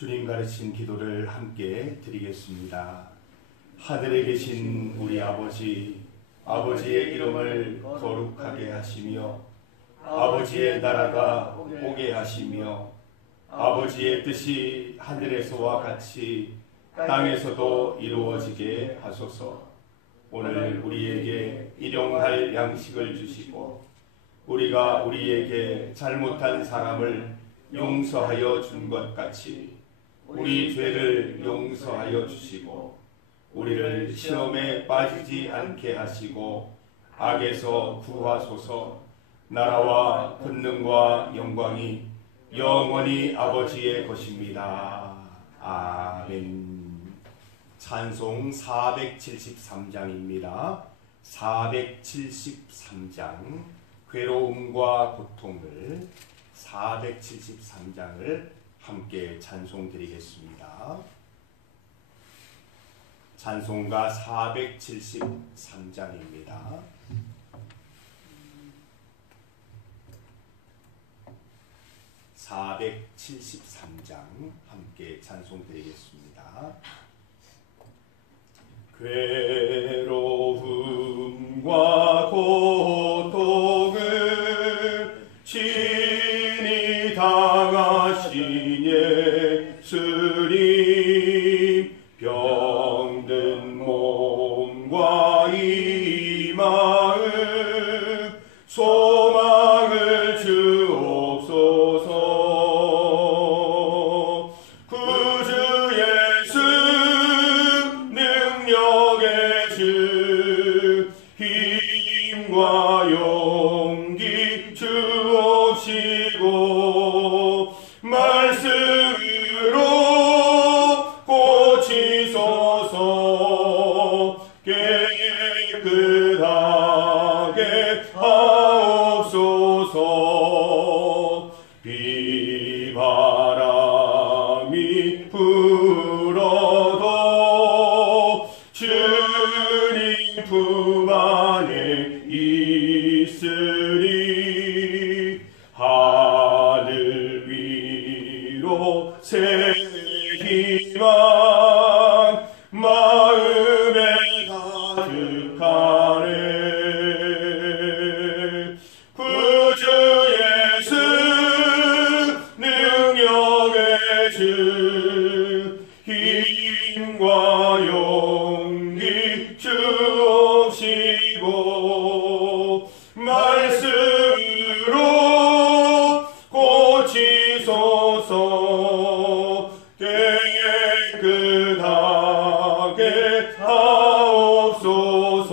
주님 가르친 기도를 함께 드리겠습니다. 하늘에 계신 우리 아버지, 아버지의 이름을 거룩하게 하시며 아버지의 나라가 오게 하시며 아버지의 뜻이 하늘에서와 같이 땅에서도 이루어지게 하소서. 오늘 우리에게 일용할 양식을 주시고 우리가 우리에게 잘못한 사람을 용서하여 준 것 같이 우리 죄를 용서하여 주시고 우리를 시험에 빠지지 않게 하시고 악에서 구하소서. 나라와 권능과 영광이 영원히 아버지의 것입니다. 아멘. 찬송 473장입니다. 473장 괴로움과 고통을 473장을 함께 찬송드리겠습니다. 찬송가 473장입니다. 함께 찬송드리겠습니다. 괴로움과 고통을 친히 당하신 예수님, 병든 몸과 이 마음 소망을 주옵소서. 구주 예수 능력의 주 힘과 용기 주옵시고 말씀으로 고치소서. 깨끗하게 하옵소서. 비바람이 불어도 주님 품 안에 있으리. 하늘 위로 새 희망 마음에 가득하네. 구주 예수 능력의 주 힘과 용기 주옵시고 말씀으로 고치소서. 깨끗하게 하옵소서.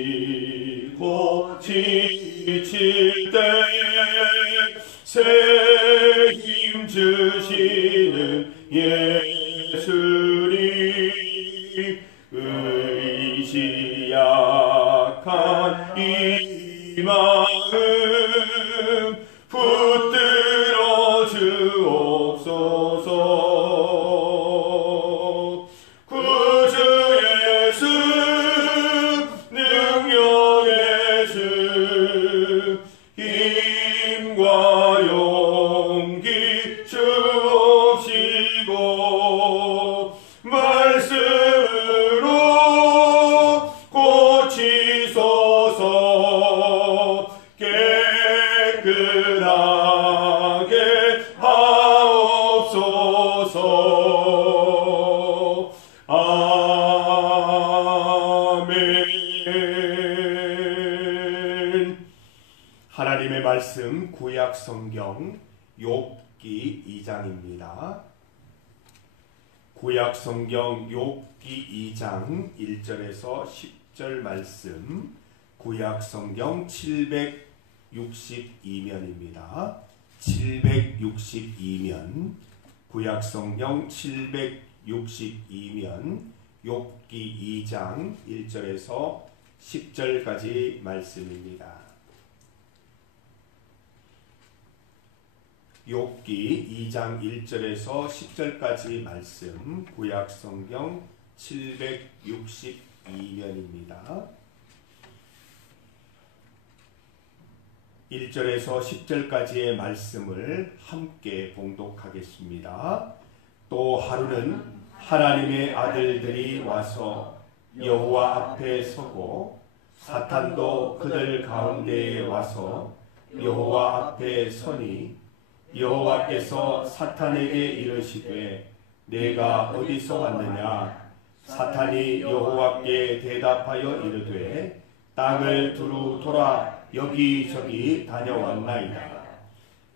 쓰러지고 지칠 때 새 힘 주시는 예수님, 의지 약한 이 마음 붙들어 주옵소서. 구주 예수 능력의 주 힘과 용기 주옵시고 말씀으로 고치소서. 깨끗하게 하옵소서. 아멘. 하나님의 말씀 구약 성경 욥기 2장입니다. 구약 성경 욥기 2장 1절에서 10절 말씀, 구약 성경 762면입니다. 762면, 구약 성경 762면 욥기 2장 1절에서 10절까지 말씀입니다. 욥기 2장 1절에서 10절까지 말씀, 구약 성경 762면입니다. 1절에서 10절까지의 말씀을 함께 봉독하겠습니다. 또 하루는 하나님의 아들들이 와서 여호와 앞에 서고 사탄도 그들 가운데에 와서 여호와 앞에 서니 여호와께서 사탄에게 이르시되 내가 어디서 왔느냐? 사탄이 여호와께 대답하여 이르되 땅을 두루 돌아 여기저기 다녀왔나이다.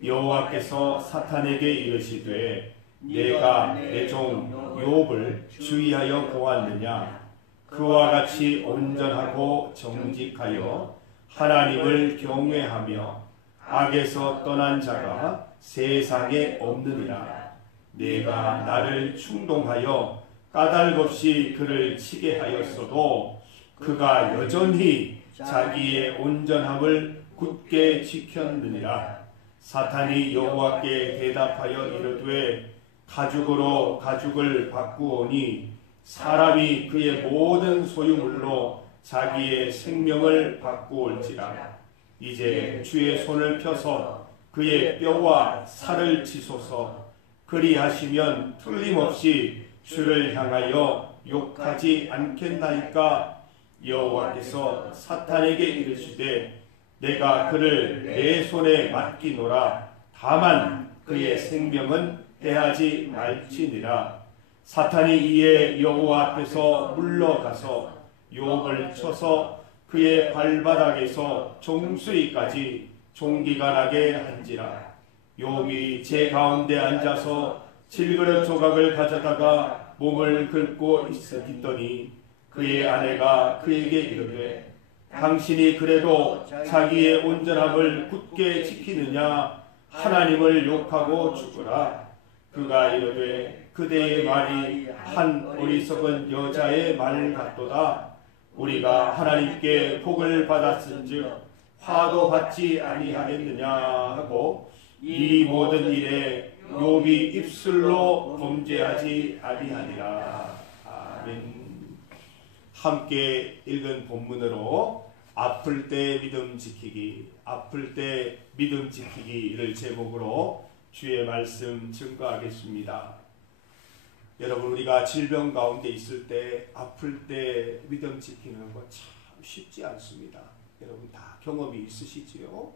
여호와께서 사탄에게 이르시되 내가 내 종 욥을 주의하여 보았느냐? 그와 같이 온전하고 정직하여 하나님을 경외하며 악에서 떠난 자가 세상에 없느니라. 내가 나를 충동하여 까닭없이 그를 치게 하였어도 그가 여전히 자기의 온전함을 굳게 지켰느니라. 사탄이 여호와께 대답하여 이르되 가죽으로 가죽을 바꾸오니 사람이 그의 모든 소유물로 자기의 생명을 바꾸올지라. 이제 주의 손을 펴서 그의 뼈와 살을 치소서. 그리하시면 틀림없이 주를 향하여 욕하지 않겠나이까? 여호와께서 사탄에게 이르시되 내가 그를 내 손에 맡기노라. 다만 그의 생명은 해하지 말지니라. 사탄이 이에 여호와 앞에서 물러가서 욥을 쳐서 그의 발바닥에서 종수리까지 종기가 나게 한지라. 욥이 제 가운데 앉아서 질그릇 조각을 가져다가 몸을 긁고 있더니 그의 아내가 그에게 이르되 당신이 그래도 자기의 온전함을 굳게 지키느냐? 하나님을 욕하고 죽으라. 그가 이르되 그대의 말이 한 어리석은 여자의 말 같도다. 우리가 하나님께 복을 받았은즉 화도 받지 아니하겠느냐 하고 이 모든 일에 욥이 입술로 범죄하지 아니하니라. 아멘. 함께 읽은 본문으로 아플 때 믿음 지키기, 아플 때 믿음 지키기를 제목으로 주의 말씀 증거하겠습니다. 여러분, 우리가 질병 가운데 있을 때 아플 때 믿음 지키는 거 참 쉽지 않습니다. 여러분 다 경험이 있으시지요?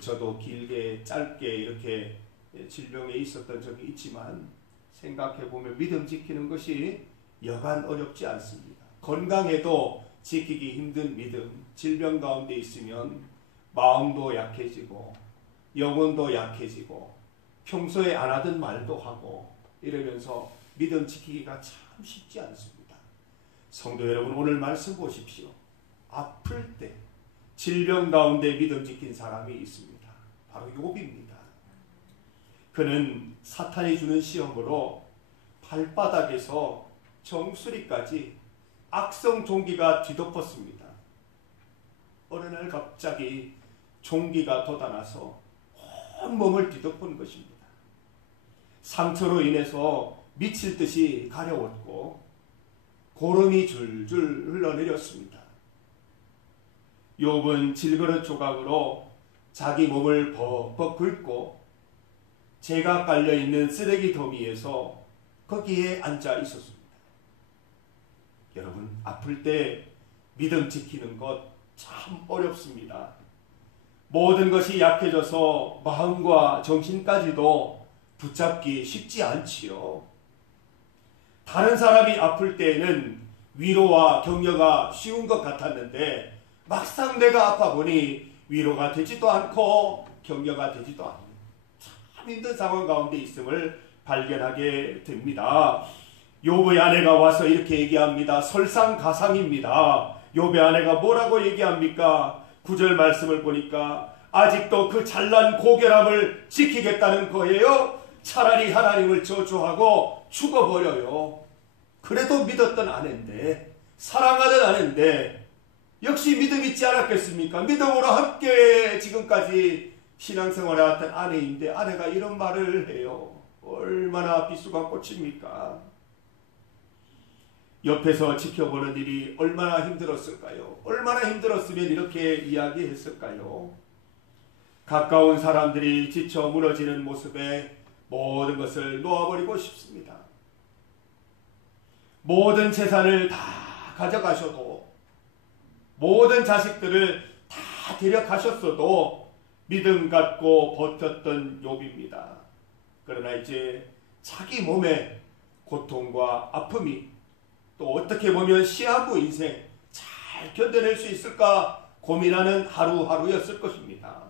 저도 길게 짧게 이렇게 질병에 있었던 적이 있지만 생각해보면 믿음 지키는 것이 여간 어렵지 않습니다. 건강에도 지키기 힘든 믿음, 질병 가운데 있으면 마음도 약해지고 영혼도 약해지고 평소에 안 하던 말도 하고 이러면서 믿음 지키기가 참 쉽지 않습니다. 성도 여러분, 오늘 말씀 보십시오. 아플 때 질병 가운데 믿음 지킨 사람이 있습니다. 바로 욥입니다. 그는 사탄이 주는 시험으로 발바닥에서 정수리까지 악성 종기가 뒤덮었습니다. 어느 날 갑자기 종기가 돋아나서 온 몸을 뒤덮은 것입니다. 상처로 인해서 미칠 듯이 가려웠고 고름이 줄줄 흘러내렸습니다. 욥은 질그릇 조각으로 자기 몸을 벅벅 긁고 재가 깔려있는 쓰레기 더미에서 거기에 앉아 있었습니다. 여러분, 아플 때 믿음 지키는 것 참 어렵습니다. 모든 것이 약해져서 마음과 정신까지도 붙잡기 쉽지 않지요. 다른 사람이 아플 때에는 위로와 격려가 쉬운 것 같았는데 막상 내가 아파 보니 위로가 되지도 않고 격려가 되지도 않는 참 힘든 상황 가운데 있음을 발견하게 됩니다. 욥의 아내가 와서 이렇게 얘기합니다. 설상가상입니다. 욥의 아내가 뭐라고 얘기합니까? 9절 말씀을 보니까 아직도 그 잘난 고결함을 지키겠다는 거예요. 차라리 하나님을 저주하고 죽어버려요. 그래도 믿었던 아내인데, 사랑하던 아내인데 역시 믿음 있지 않았겠습니까? 믿음으로 함께 지금까지 신앙생활을 해왔던 아내인데 아내가 이런 말을 해요. 얼마나 비수가 꽂힙니까? 옆에서 지켜보는 일이 얼마나 힘들었을까요? 얼마나 힘들었으면 이렇게 이야기했을까요? 가까운 사람들이 지쳐 무너지는 모습에 모든 것을 놓아버리고 싶습니다. 모든 재산을 다 가져가셔도, 모든 자식들을 다 데려가셨어도 믿음 갖고 버텼던 욥입니다. 그러나 이제 자기 몸에 고통과 아픔이, 또 어떻게 보면 시한부 인생 잘 견뎌낼 수 있을까 고민하는 하루하루였을 것입니다.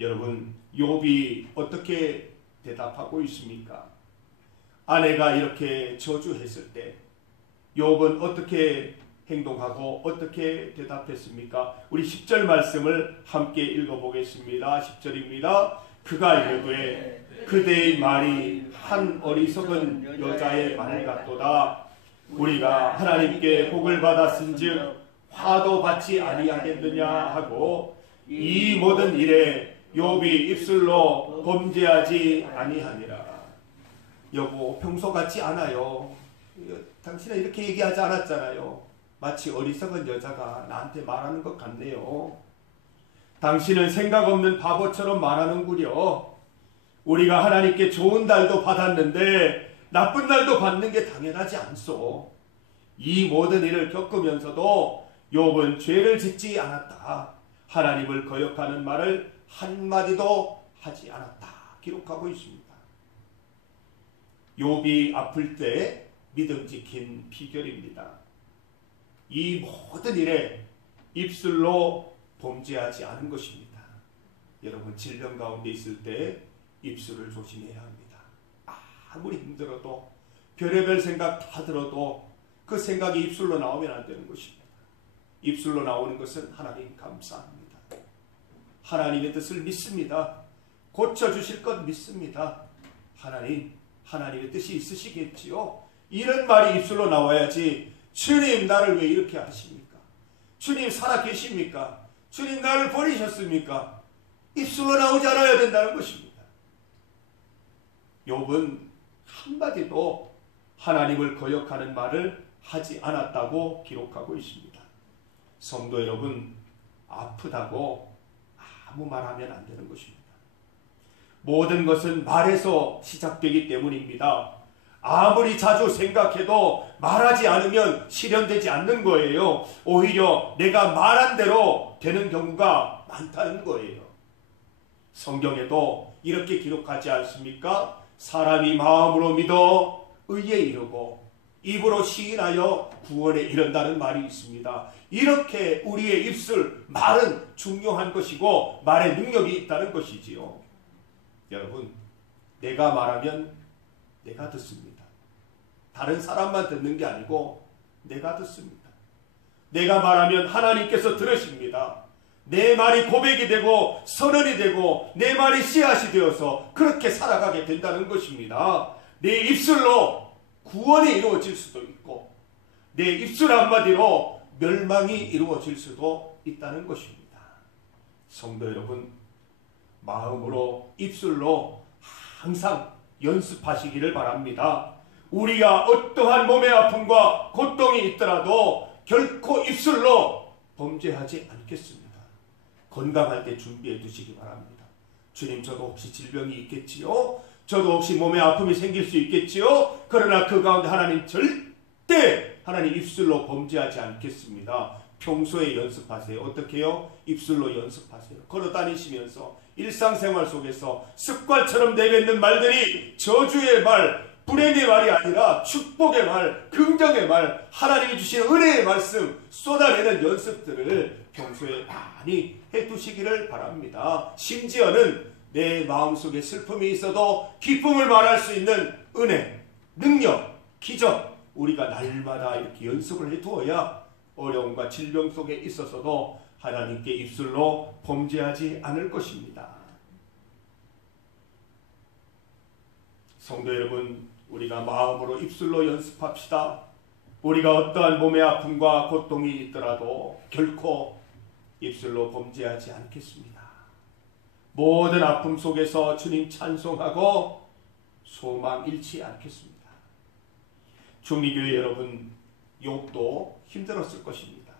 여러분, 욥이 어떻게 대답하고 있습니까? 아내가 이렇게 저주했을 때 욥은 어떻게 행동하고 어떻게 대답했습니까? 우리 10절 말씀을 함께 읽어보겠습니다. 10절입니다. 그가 이르되 그대의 말이 한 어리석은 여자의 말 같도다. 우리가 하나님께 복을 받았은즉 화도 받지 아니하겠느냐 하고 이 모든 일에 욥이 입술로 범죄하지 아니하니라. 여보, 평소 같지 않아요. 당신은 이렇게 얘기하지 않았잖아요. 마치 어리석은 여자가 나한테 말하는 것 같네요. 당신은 생각 없는 바보처럼 말하는구려. 우리가 하나님께 좋은 날도 받았는데 나쁜 날도 받는 게 당연하지 않소. 이 모든 일을 겪으면서도 욥은 죄를 짓지 않았다. 하나님을 거역하는 말을 한마디도 하지 않았다. 기록하고 있습니다. 욥이 아플 때 믿음 지킨 비결입니다. 이 모든 일에 입술로 범죄하지 않은 것입니다. 여러분, 질병 가운데 있을 때 입술을 조심해야 합니다. 아무리 힘들어도, 별의별 생각 다 들어도 그 생각이 입술로 나오면 안 되는 것입니다. 입술로 나오는 것은 하나님 감사합니다. 하나님의 뜻을 믿습니다. 고쳐주실 것 믿습니다. 하나님의 뜻이 있으시겠지요. 이런 말이 입술로 나와야지, 주님 나를 왜 이렇게 하십니까? 주님 살아 계십니까? 주님 나를 버리셨습니까? 입술로 나오지 않아야 된다는 것입니다. 욥은 한마디도 하나님을 거역하는 말을 하지 않았다고 기록하고 있습니다. 성도 여러분, 아프다고 아무 말하면 안 되는 것입니다. 모든 것은 말에서 시작되기 때문입니다. 아무리 자주 생각해도 말하지 않으면 실현되지 않는 거예요. 오히려 내가 말한 대로 되는 경우가 많다는 거예요. 성경에도 이렇게 기록하지 않습니까? 사람이 마음으로 믿어 의에 이르고 입으로 시인하여 구원에 이른다는 말이 있습니다. 이렇게 우리의 입술, 말은 중요한 것이고 말의 능력이 있다는 것이지요. 여러분, 내가 말하면 내가 듣습니다. 다른 사람만 듣는 게 아니고 내가 듣습니다. 내가 말하면 하나님께서 들으십니다. 내 말이 고백이 되고 선언이 되고 내 말이 씨앗이 되어서 그렇게 살아가게 된다는 것입니다. 내 입술로 구원이 이루어질 수도 있고 내 입술 한마디로 멸망이 이루어질 수도 있다는 것입니다. 성도 여러분, 마음으로 입술로 항상 연습하시기를 바랍니다. 우리가 어떠한 몸의 아픔과 고통이 있더라도 결코 입술로 범죄하지 않겠습니다. 건강할 때 준비해 두시기 바랍니다. 주님, 저도 혹시 질병이 있겠지요? 저도 혹시 몸에 아픔이 생길 수 있겠지요? 그러나 그 가운데 하나님 절대 하나님 입술로 범죄하지 않겠습니다. 평소에 연습하세요. 어떻게 해요? 입술로 연습하세요. 걸어 다니시면서 일상생활 속에서 습관처럼 내뱉는 말들이 저주의 말, 불행의 말이 아니라 축복의 말, 긍정의 말, 하나님이 주신 은혜의 말씀 쏟아내는 연습들을 평소에 많이 해두시기를 바랍니다. 심지어는 내 마음속에 슬픔이 있어도 기쁨을 말할 수 있는 은혜, 능력, 기적, 우리가 날마다 이렇게 연습을 해두어야 어려움과 질병 속에 있어서도 하나님께 입술로 범죄하지 않을 것입니다. 성도 여러분, 우리가 마음으로 입술로 연습합시다. 우리가 어떠한 몸의 아픔과 고통이 있더라도 결코 입술로 범죄하지 않겠습니다. 모든 아픔 속에서 주님 찬송하고 소망 잃지 않겠습니다. 중리교회 여러분, 욥도 힘들었을 것입니다.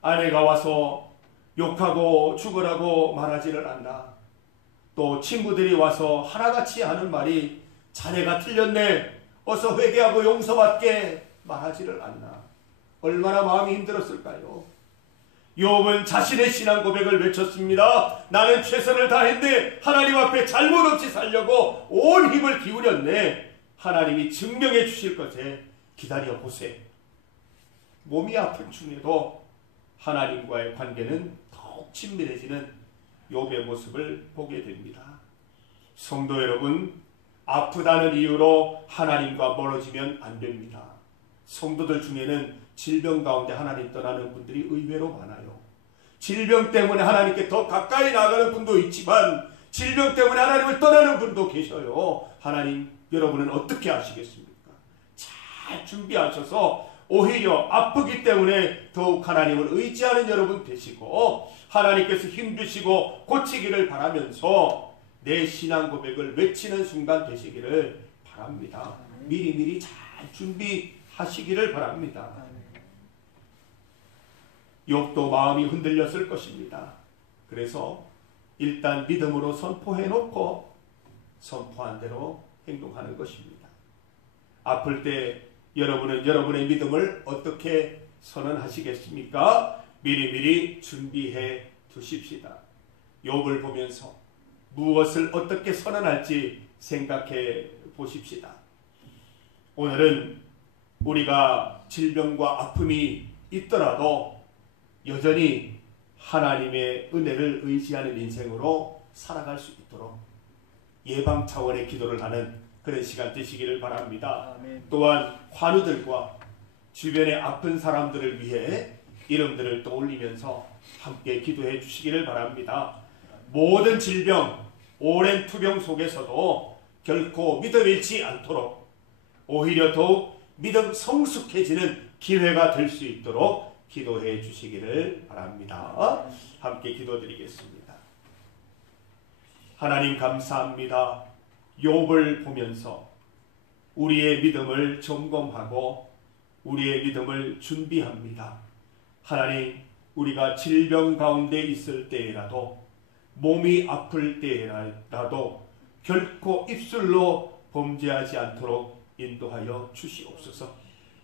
아내가 와서 욕하고 죽으라고 말하지를 않나. 또 친구들이 와서 하나같이 하는 말이 자네가 틀렸네, 어서 회개하고 용서받게 말하지를 않나. 얼마나 마음이 힘들었을까요? 욥은 자신의 신앙 고백을 외쳤습니다. 나는 최선을 다했네. 하나님 앞에 잘못 없이 살려고 온 힘을 기울였네. 하나님이 증명해 주실 것에 기다려 보세요. 몸이 아픈 중에도 하나님과의 관계는 더욱 친밀해지는 욥의 모습을 보게 됩니다. 성도 여러분, 아프다는 이유로 하나님과 멀어지면 안 됩니다. 성도들 중에는 질병 가운데 하나님 떠나는 분들이 의외로 많아요. 질병 때문에 하나님께 더 가까이 나가는 분도 있지만 질병 때문에 하나님을 떠나는 분도 계셔요. 하나님, 여러분은 어떻게 하시겠습니까? 잘 준비하셔서 오히려 아프기 때문에 더욱 하나님을 의지하는 여러분 되시고 하나님께서 힘주시고 고치기를 바라면서 내 신앙 고백을 외치는 순간 되시기를 바랍니다. 미리미리 잘 준비하시기를 바랍니다. 욥도 마음이 흔들렸을 것입니다. 그래서 일단 믿음으로 선포해놓고 선포한 대로 행동하는 것입니다. 아플 때 여러분은 여러분의 믿음을 어떻게 선언하시겠습니까? 미리미리 준비해 두십시다. 욥을 보면서 무엇을 어떻게 선언할지 생각해 보십시다. 오늘은 우리가 질병과 아픔이 있더라도 여전히 하나님의 은혜를 의지하는 인생으로 살아갈 수 있도록 예방 차원의 기도를 하는 그런 시간 되시기를 바랍니다. 아멘. 또한 환우들과 주변의 아픈 사람들을 위해 이름들을 떠올리면서 함께 기도해 주시기를 바랍니다. 모든 질병, 오랜 투병 속에서도 결코 믿음 잃지 않도록 오히려 더욱 믿음 성숙해지는 기회가 될 수 있도록 기도해 주시기를 바랍니다. 함께 기도드리겠습니다. 하나님 감사합니다. 욥을 보면서 우리의 믿음을 점검하고 우리의 믿음을 준비합니다. 하나님, 우리가 질병 가운데 있을 때라도 몸이 아플 때라도 결코 입술로 범죄하지 않도록 인도하여 주시옵소서.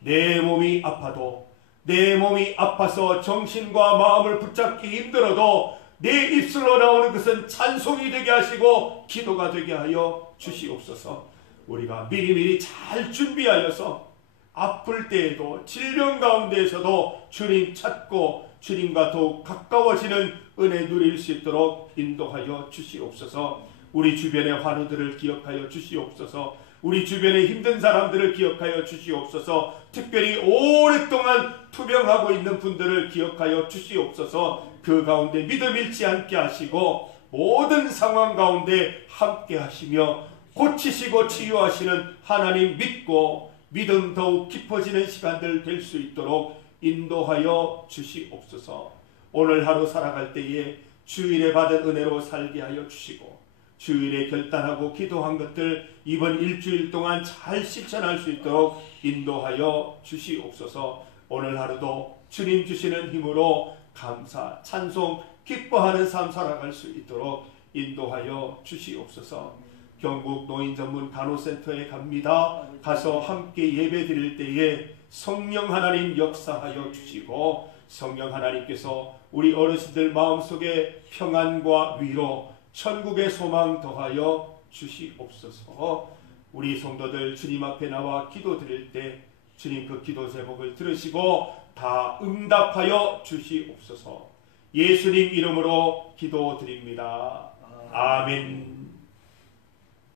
내 몸이 아파도 내 몸이 아파서 정신과 마음을 붙잡기 힘들어도 내 입술로 나오는 것은 찬송이 되게 하시고 기도가 되게 하여 주시옵소서. 우리가 미리미리 잘 준비하여서 아플 때에도 질병 가운데에서도 주님 찾고 주님과 더욱 가까워지는 은혜 누릴 수 있도록 인도하여 주시옵소서. 우리 주변의 환우들을 기억하여 주시옵소서. 우리 주변에 힘든 사람들을 기억하여 주시옵소서. 특별히 오랫동안 투병하고 있는 분들을 기억하여 주시옵소서. 그 가운데 믿음 잃지 않게 하시고 모든 상황 가운데 함께 하시며 고치시고 치유하시는 하나님 믿고 믿음 더욱 깊어지는 시간들 될 수 있도록 인도하여 주시옵소서. 오늘 하루 살아갈 때에 주일에 받은 은혜로 살게 하여 주시고 주일에 결단하고 기도한 것들 이번 일주일 동안 잘 실천할 수 있도록 인도하여 주시옵소서. 오늘 하루도 주님 주시는 힘으로 감사, 찬송, 기뻐하는 삶 살아갈 수 있도록 인도하여 주시옵소서. 경북 노인 전문 간호센터에 갑니다. 가서 함께 예배 드릴 때에 성령 하나님 역사하여 주시고 성령 하나님께서 우리 어르신들 마음속에 평안과 위로 천국의 소망 더하여 주시옵소서. 우리 성도들 주님 앞에 나와 기도 드릴 때 주님 그 기도 제목을 들으시고 다 응답하여 주시옵소서. 예수님 이름으로 기도드립니다. 아멘.